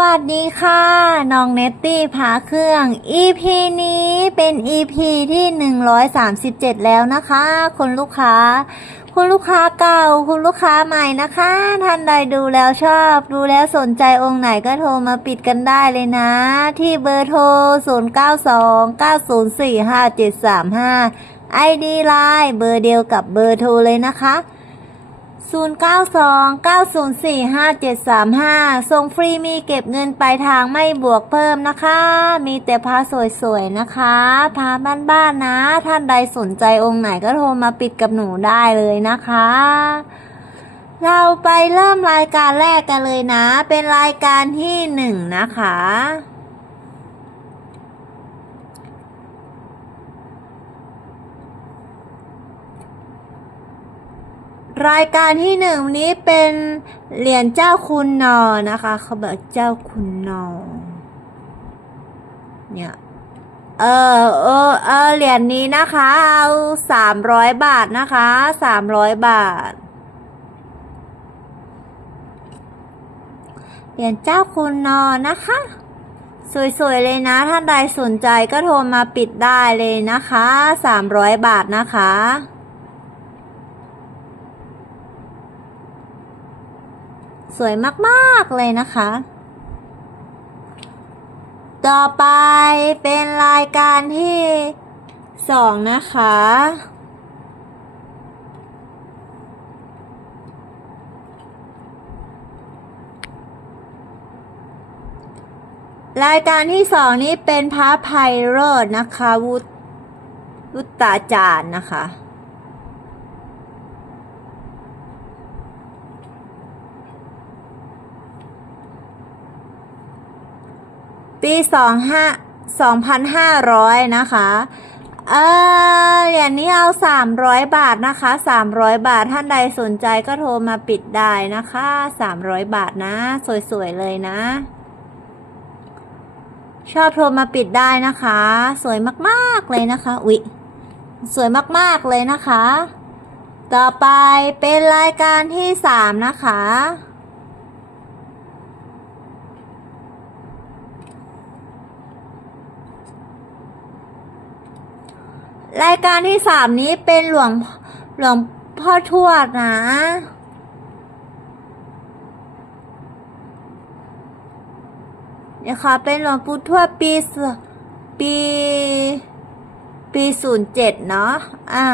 วัสดีค่ะ น้องเนตตี้พาเครื่อง EP นี้เป็น EP ที่ 137 แล้วนะคะ คุณลูกค้า คุณลูกค้าเก่า คุณลูกค้าใหม่นะคะ ท่านใดดูแล้วชอบ ดูแล้วสนใจองค์ไหนก็โทรมาปิดกันได้เลยนะ ที่เบอร์โทร 0929045735 ID ไลน์เบอร์เดียวกับเบอร์โทรเลยนะคะ 0929045735 ส่งฟรีมีเก็บเงินปลายทางไม่บวกเพิ่มนะคะ มีแต่พาสวยๆนะคะพาบ้านๆนะ ท่านใดสนใจองค์ไหนก็โทรมาปิดกับหนูได้เลยนะคะ เราไปเริ่มรายการแรกกันเลยนะ เป็นรายการที่หนึ่งนะคะ รายการที่หนึ่งนี้เป็นเหรียญเจ้าคุณนอนะคะเขาบอกเจ้าคุณนอเนี่ยเออเออเออเหรียญนี้นะคะเอาสามร้อยบาทนะคะสามร้อยบาท เหรียญเจ้าคุณนอนะคะ สวยๆเลยนะ ท่านใดสนใจก็โทรมาปิดได้เลยนะคะสามร้อยบาทนะคะ สวยมากๆเลยนะคะ ต่อไปเป็นรายการที่สองนะคะ รายการที่สองนี้เป็นพระไพโรจน์นะคะวุฒวุตตาจารย์นะคะ ปีสองห้าสองพันห้าร้อยนะคะ เออเหรียญนี้เอาสามร้อยบาทนะคะสามร้อยบาทท่านใดสนใจก็โทรมาปิดได้นะคะสามร้อยบาทนะ สวยๆเลยนะ ชอบโทรมาปิดได้นะคะ สวยมากๆเลยนะคะอุ๊ยสวยมากๆเลยนะคะ ต่อไปเป็นรายการที่สามนะคะ รายการที่สามนี้เป็นหลวงหลวงพ่อทวดนะเนี่ยค่ะเป็นหลวงปู่ทวดปีปี ปีศูนย์เจ็ดเนาะ อ่า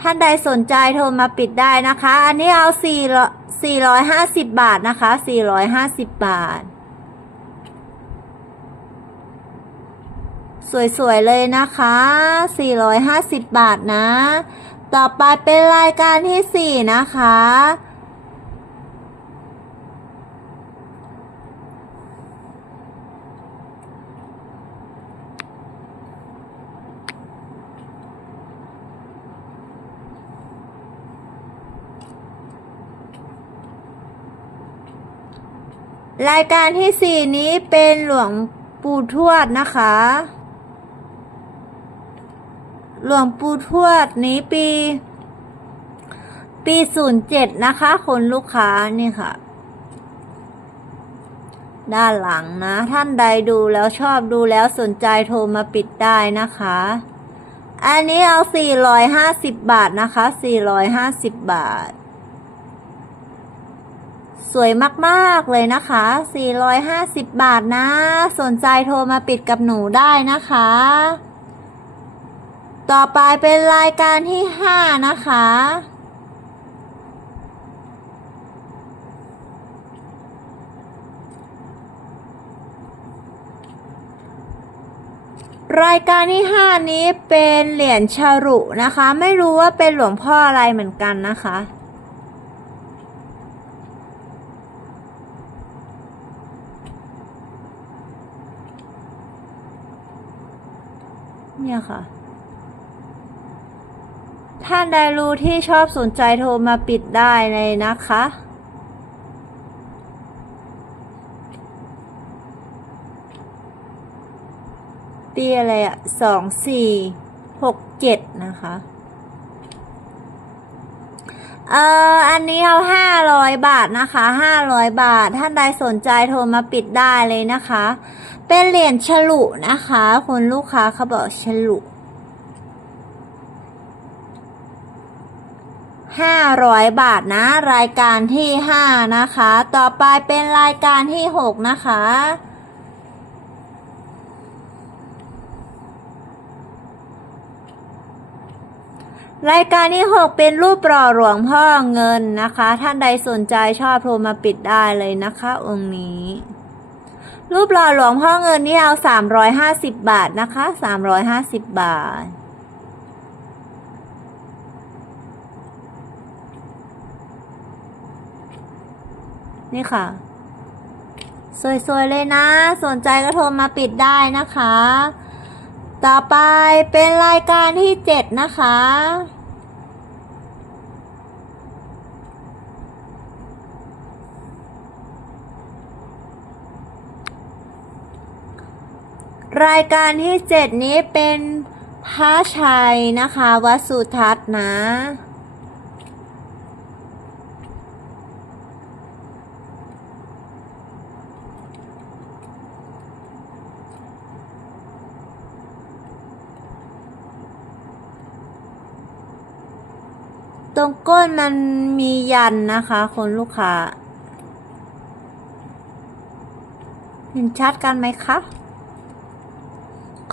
ท่านใดสนใจโทรมาปิดได้นะคะ อันนี้เอาสี่สี่ร้อยห้าสิบบาทนะคะสี่ร้อยห้าสิบบาท สวยๆเลยนะคะ 450 บาทนะ ต่อไปเป็นรายการที่ 4 นะคะ รายการที่ 4 นี้เป็นหลวงปู่ทวดนะคะ หลวงปู่ทวดนี้ปี ปีศูนย์เจ็ดนะคะคนลูกค้านี่ค่ะ ด้านหลังนะ ท่านใดดูแล้วชอบดูแล้วสนใจโทรมาปิดได้นะคะ อันนี้เอาสี่ร้อยห้าสิบบาทนะคะสี่ร้อยห้าสิบบาทสวยมากๆเลยนะคะ 450 บาทนะ สนใจโทรมาปิดกับหนูได้นะคะ ต่อไปเป็นรายการที่ 5 นะคะ รายการที่ 5 นี้เป็นเหรียญชรุนะคะ ไม่รู้ว่าเป็นหลวงพ่ออะไรเหมือนกันนะคะเนี่ยค่ะ ท่านใดรู้ที่ชอบสนใจโทรมาปิดได้เลยนะคะ ปีอะไรอะสองสี่หกเจ็ดนะคะ เอ่อ อันนี้เอาห้าร้อยบาทนะคะห้าร้อยบาท ท่านใดสนใจโทรมาปิดได้เลยนะคะ เป็นเหรียญฉลุนะคะคุณลูกค้าเขาบอกฉลุ ห้าร้อยบาทนะ รายการที่ห้านะคะ ต่อไปเป็นรายการที่หกนะคะ รายการที่ 6 เป็นรูปหล่อหลวงพ่อเงินนะคะ ท่านใดสนใจชอบโทรมาปิดได้เลยนะคะ องค์นี้ รูปหล่อหลวงพ่อเงินนี่เอา 350 บาทนะคะ 350 บาท นี่ค่ะ สวยๆเลยนะ สนใจก็โทรมาปิดได้นะคะ ต่อไปเป็นรายการที่เจ็ดนะคะ รายการที่เจ็ดนี้เป็นพระชัยนะคะวัดสุทัศน์นะ ตรงก้นมันมียันนะคะคนลูกค้า เห็นชัดกันไหมคะ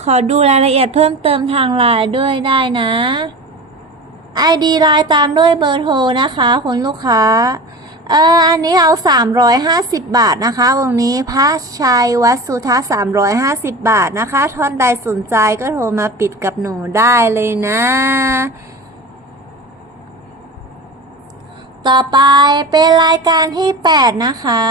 ขอดูรายละเอียดเพิ่มเติมทางไลน์ด้วยได้นะ ID ไลน์ตามด้วยเบอร์โทรนะคะคุณลูกค้า เอออันนี้เอา 350 บาทนะคะวงนี้พระชัยวัดสุทัศน์350 บาทนะคะ ท่านใดสนใจก็โทรมาปิดกับหนูได้เลยนะ ต่อไปเป็นรายการที่ 8 นะคะ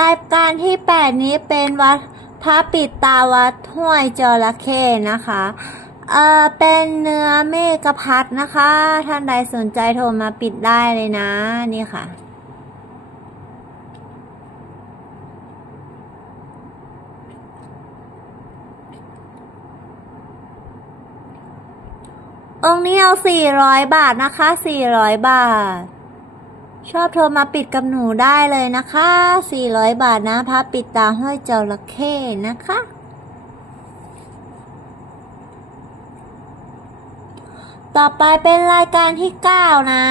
รายการที่ 8 นี้เป็นวัดพระปิดตาวัดห้วยจระเข้นะคะ เออเป็นเนื้อเมฆพัดนะคะ ท่านใดสนใจโทรมาปิดได้เลยนะ นี่ค่ะ องค์นี้เอาสี่ร้อยบาทนะคะสี่ร้อยบาท ชอบโทรมาปิดกับหนูได้เลยนะคะสี่ร้อยบาทนะพระปิดตาห้อยจระเข้นะคะต่อไปเป็นรายการที่ 9 นะ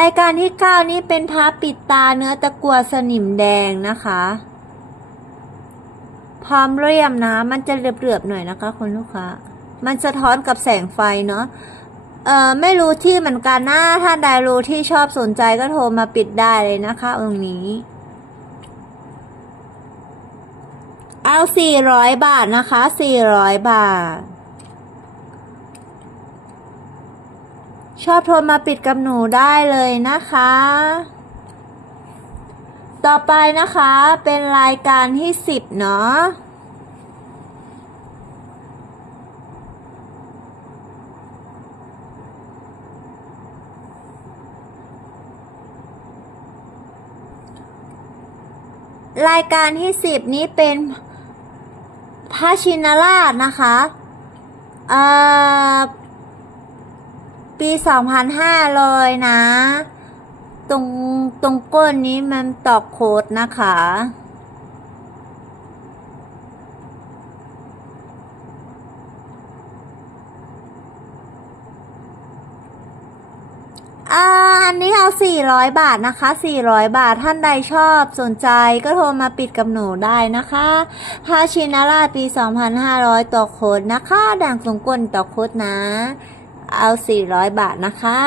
รายการที่ 9 นี้เป็นพระปิดตาเนื้อตะกัวสนิมแดงนะคะ พร้อมเรียมนะ มันจะเหลือบๆหน่อยนะคะคุณลูกค้า มันสะท้อนกับแสงไฟเนาะเอ่อไม่รู้ที่เหมือนกันนะถ้าใดรู้ที่ชอบสนใจก็โทรมาปิดได้เลยนะคะตรงนี้ เอาสี่ร้อยบาทนะคะสี่ร้อยบาท ชอบโทรมาปิดกับหนูได้เลยนะคะ ต่อไปนะคะเป็นรายการที่สิบเนาะรายการที่สิบนี้เป็นพระชินราชนะคะ เอ่อ ปีสองพันห้าเลยนะ ตรงตรงก้นนี้มันตอกโคดนะคะอ่าอันนี้เอา 400 บาทนะคะ 400 บาท ท่านใดชอบสนใจก็โทรมาปิดกับหนูได้นะคะพาชินาราปี 2,500 ต่อโคดนะคะ ด่างสงกลต่อโคดนะ เอา 400 บาทนะคะ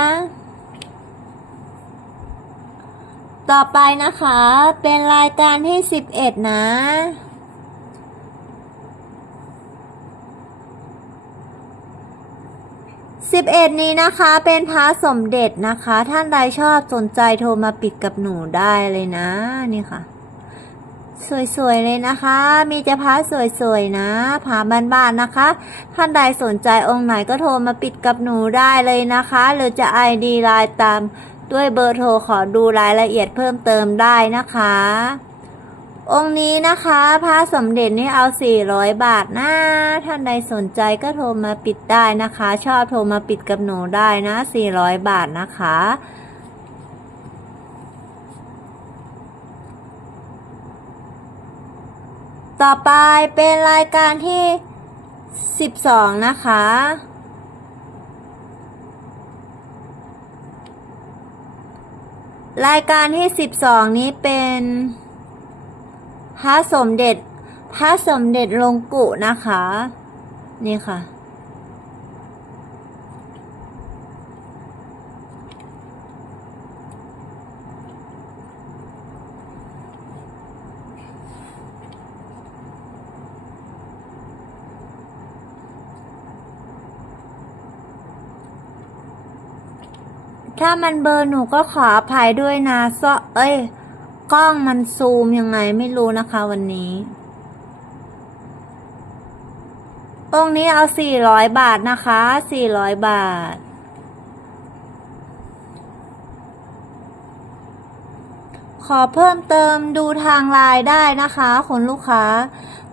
ต่อไปนะคะ เป็นรายการที่ 11 นะสิบเอ็ดนี้นะคะเป็นพระสมเด็จนะคะ ท่านใดชอบสนใจโทรมาปิดกับหนูได้เลยนะ นี่ค่ะ สวยๆเลยนะคะ มีแต่พระสวยๆนะพระบ้านๆนะคะ ท่านใดสนใจองค์ไหนก็โทรมาปิดกับหนูได้เลยนะคะ หรือจะ ID ไลน์ตามด้วยเบอร์โทรขอดูรายละเอียดเพิ่มเติมได้นะคะ องค์นี้นะคะพระสมเด็จนี่เอา 400 บาทนะท่านใดสนใจก็โทรมาปิดได้นะคะ ชอบโทรมาปิดกับหนูได้นะ 400 บาทนะคะ ต่อไปเป็นรายการที่ 12 นะคะ รายการที่ 12 นี้เป็น พระสมเด็จ พระสมเด็จลงกุนะคะ นี่ค่ะ ถ้ามันเบอร์หนูก็ขออภัยด้วยนะซะเอ้ย กล้องมันซูมยังไงไม่รู้นะคะวันนี้ องค์นี้เอา 400 บาทนะคะ 400 บาท ขอเพิ่มเติมดูทางไลน์ได้นะคะคุณลูกค้า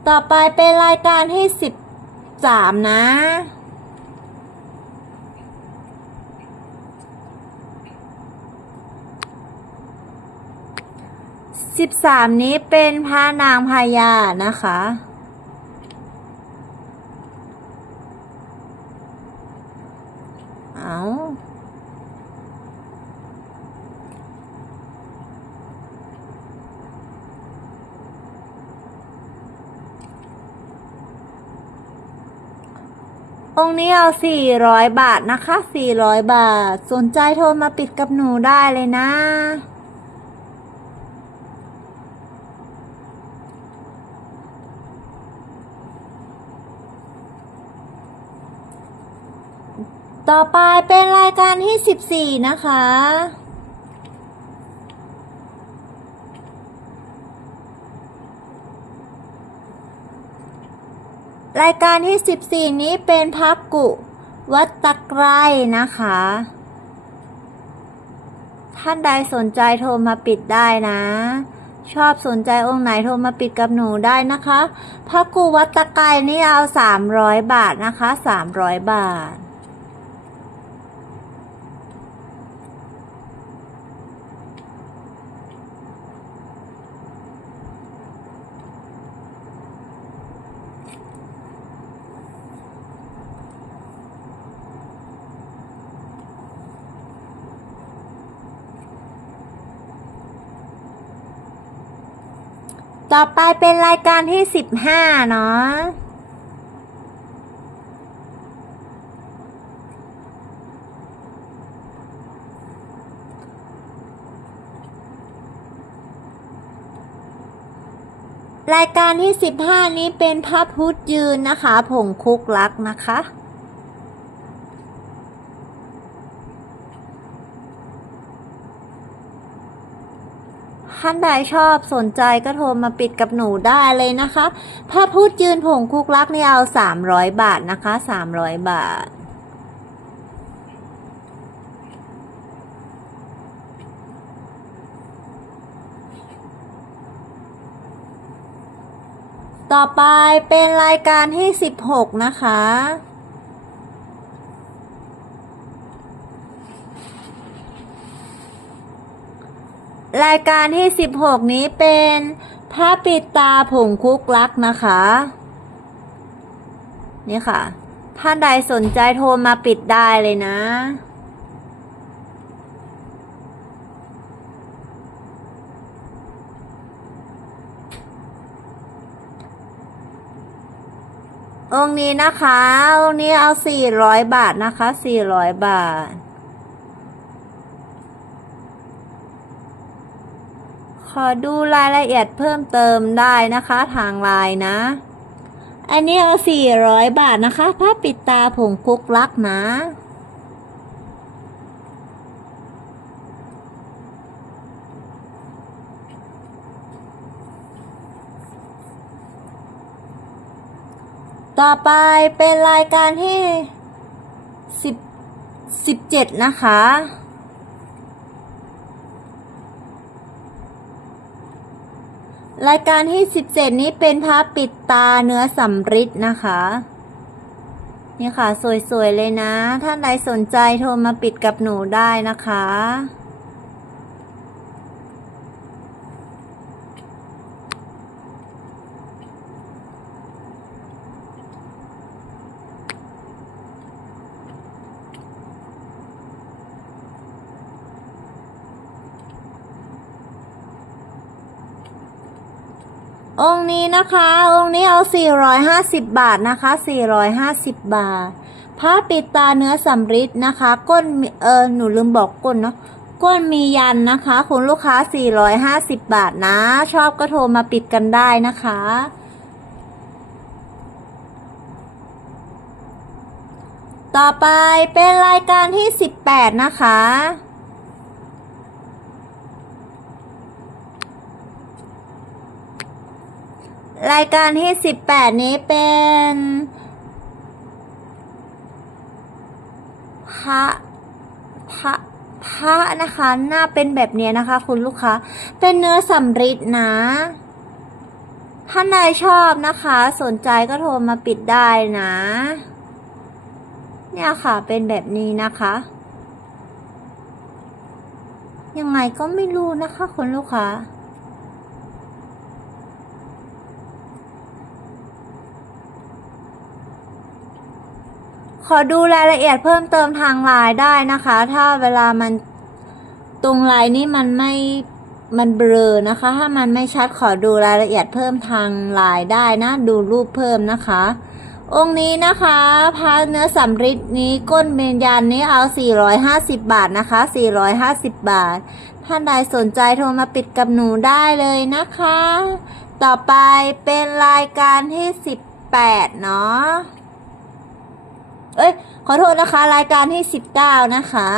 ต่อไปเป็นรายการที่ 13 นะ สิบสามนี้เป็นพระนางพญานะคะ เอาองค์นี้เอาสี่ร้อยบาทนะคะสี่ร้อยบาท สนใจโทรมาปิดกับหนูได้เลยนะ ต่อไปเป็นรายการที่ 14 นะคะ รายการที่ 14 นี้เป็นพักกุวัตะไคร่นะคะ ท่านใดสนใจโทรมาปิดได้นะ ชอบสนใจองค์ไหนโทรมาปิดกับหนูได้นะคะพระกุวัตะไคร่นี่เอา 300 บาทนะคะ 300 บาท ต่อไปเป็นรายการที่สิบห้าเนาะรายการที่สิบห้านี้เป็นพระพุทธยืนนะคะ ผงคุกลักนะคะ ท่านใดชอบสนใจก็โทรมาปิดกับหนูได้เลยนะคะ ถ้าพูดยืนผงคุกลักนี่เอา300บาทนะคะ300บาทต่อไปเป็นรายการที่ 16 นะคะ รายการที่ 16 นี้เป็นผ้าปิดตาผงคุกลักนะคะ นี่ค่ะท่านใดสนใจโทรมาปิดได้เลยนะ องค์นี้นะคะ องค์นี้เอา 400 บาทนะคะ 400 บาท อดูรายละเอียดเพิ่มเติมได้นะคะทางไลน์นะ อันนี้เอา 400 บาทนะคะผ้าปิดตาผงกุ๊กลักนะต่อไปเป็นรายการที่17นะคะ รายการที่สิบเจ็ดนี้เป็นพระปิดตาเนื้อสำริดนะคะ นี่ค่ะ สวยๆเลยนะท่านใดสนใจโทรมาปิดกับหนูได้นะคะ องค์นี้นะคะ องค์นี้เอา 450 บาทนะคะ 450 บาทผ้าปิดตาเนื้อสำริดนะคะ ก้นเออหนูลืมบอกก้นเนาะก้นมียันนะคะ คุณลูกค้า 450 บาทนะ ชอบก็โทรมาปิดกันได้นะคะ ต่อไปเป็นรายการที่ 18 นะคะ รายการที่สิบแปดนี้เป็นพระพระพระนะคะ หน้าเป็นแบบนี้นะคะ คุณลูกค้า เป็นเนื้อสำริดนะ ท่านใดชอบนะคะ สนใจก็โทรมาปิดได้นะ เนี่ยค่ะ เป็นแบบนี้นะคะ ยังไงก็ไม่รู้นะคะ คุณลูกค้า ขอดูรายละเอียดเพิ่มเติมทางไลน์ได้นะคะ ถ้าเวลามันตรงไลน์นี่มันไม่มันเบลอนะคะ ถ้ามันไม่ชัดขอดูรายละเอียดเพิ่มทางไลน์ได้นะ ดูรูปเพิ่มนะคะ องค์นี้นะคะพระเนื้อสำริดนี้ก้นเมนยันนี้เอา 450 บาทนะคะ 450 บาท ท่านใดสนใจโทรมาปิดกับหนูได้เลยนะคะ ต่อไปเป็นรายการที่ 18 เนาะ เอ้ย ขอโทษนะคะ รายการที่สิบเก้านะคะ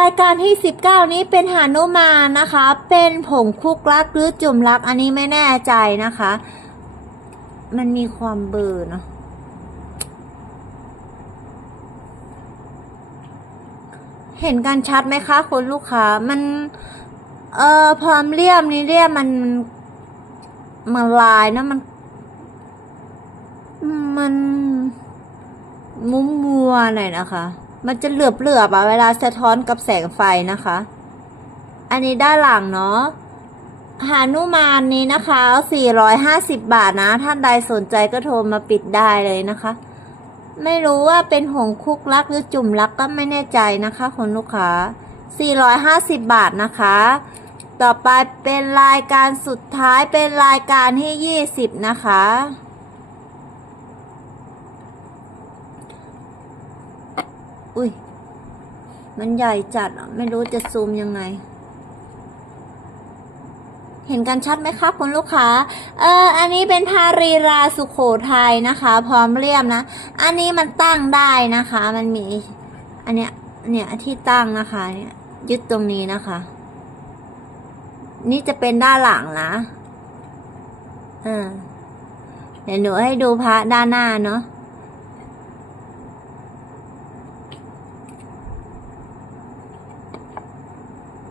รายการที่สิบเก้านี้เป็นหานุมานนะคะ เป็นผงคุกรักหรือจุ่มรัก อันนี้ไม่แน่ใจนะคะ มันมีความเบอร์เนาะ เห็นกันชัดไหมคะคุณลูกค้ามันเอ่อพร้อมเลี่ยมนี่เลี่ยมมันมันลายนะมัน มันมุ้มมัวหน่อยนะคะ มันจะเหลือบเหลือบๆอะเวลาสะท้อนกับแสงไฟนะคะ อันนี้ด้านหลังเนาะหานุมานนี้นะคะ 450 บาทนะ ท่านใดสนใจก็โทรมาปิดได้เลยนะคะ ไม่รู้ว่าเป็นหงคุกลักหรือจุ่มลักก็ไม่แน่ใจนะคะคุณลูกค้า 450 บาทนะคะ ต่อไปเป็นรายการสุดท้ายเป็นรายการที่ 20 นะคะ อุ้ย มันใหญ่จัดอะไม่รู้จะซูมยังไง เห็นกันชัดไหมคะคุณลูกค้า เอออันนี้เป็นพารีราสุโขทัยนะคะ พร้อมเรียมนะ อันนี้มันตั้งได้นะคะ มันมี อันเนี้ย เนี่ยที่ตั้งนะคะเนี่ยยึดตรงนี้นะคะ นี่จะเป็นด้านหลังนะเอ่าเดี๋ยวหนูให้ดูพระด้านหน้าเนาะ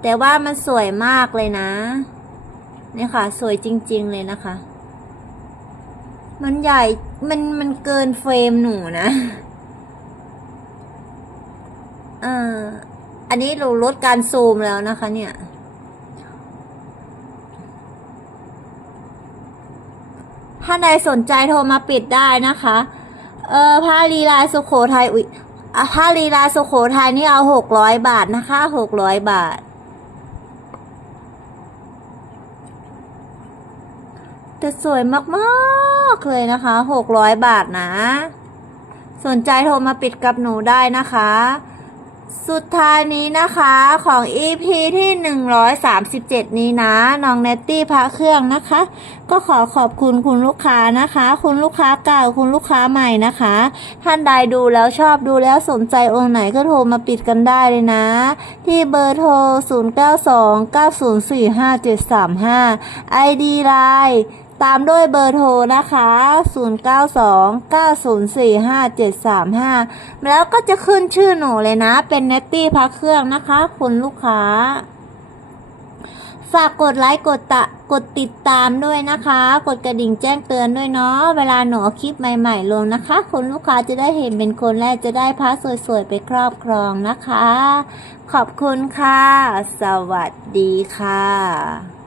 แต่ว่ามันสวยมากเลยนะ เนี่ยค่ะ สวยจริง ๆ เลยนะคะ มันใหญ่ มันมันเกินเฟรมหนูนะเอออันนี้เราลดการซูมแล้วนะคะ เนี่ย ถ้าใดสนใจโทรมาปิดได้นะคะ เออผ้าลีลาสุโขทัยอุ๊ยอะผ้าลีลาสุโขทัยนี่เอาหกร้อยบาทนะคะหกร้อยบาท แต่สวยมากๆเลยนะคะหกร้อยบาทนะ สนใจโทรมาปิดกับหนูได้นะคะ สุดท้ายนี้นะคะของ EP ที่ 137 นี้นะน้องเนตตี้พระเครื่องนะคะ ก็ขอขอบคุณคุณลูกค้านะคะ คุณลูกค้าเก่าคุณลูกค้าใหม่นะคะ ท่านใดดูแล้วชอบดูแล้วสนใจองค์ไหนก็โทรมาปิดกันได้เลยนะ ที่เบอร์โทร 0929045735 ID Line ตามด้วยเบอร์โทรนะคะ 0929045735 แล้วก็จะขึ้นชื่อหนูเลยนะ เป็นเนตตี้พักเครื่องนะคะ คุณลูกค้า ฝากกดไลค์กดตะกดติดตามด้วยนะคะ กดกระดิ่งแจ้งเตือนด้วยเนาะ เวลาหนูคลิปใหม่ๆลงนะคะ คุณลูกค้าจะได้เห็นเป็นคนแรกจะได้พระสวยๆ ไปครอบครองนะคะ ขอบคุณค่ะ สวัสดีค่ะ